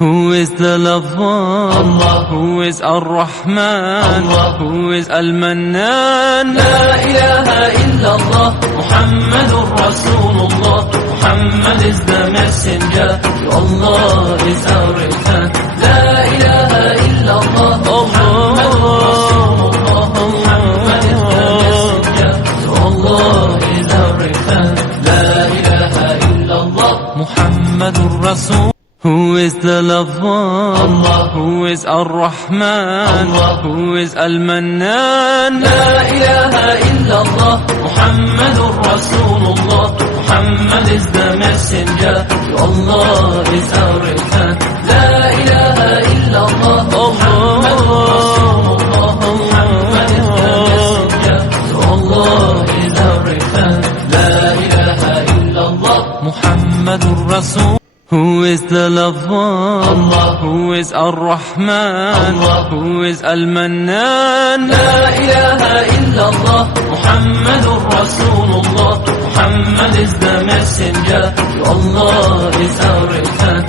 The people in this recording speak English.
Who is the lover? Allah. Who is Ar-Rahman? Allah. Who is Al-Mannan? La ilaha illallah, Muhammadur Rasulullah. Muhammad is the messenger, Allah is our return. La ilaha illallah, Muhammadur Rasulullah. Muhammad is the messenger, Allah is our return. La ilaha illallah, Muhammadur Rasul. Who is the lover? Allah. Who is Ar-Rahman? Allah. Who is Al-Mannan? La ilaha illallah, Muhammadur Rasulullah. Muhammad is the messenger, Allah is our return. La ilaha illallah, Muhammadur Rasulullah. Muhammad is the messenger, Allah is our return. La ilaha illallah, Muhammadur Rasul. Who is the lover? Allah. Who is Ar-Rahman? Allah. Who is Al-Mannan? La ilaha illallah, Muhammadur Rasulullah. Muhammad is the messenger, Allah is our return.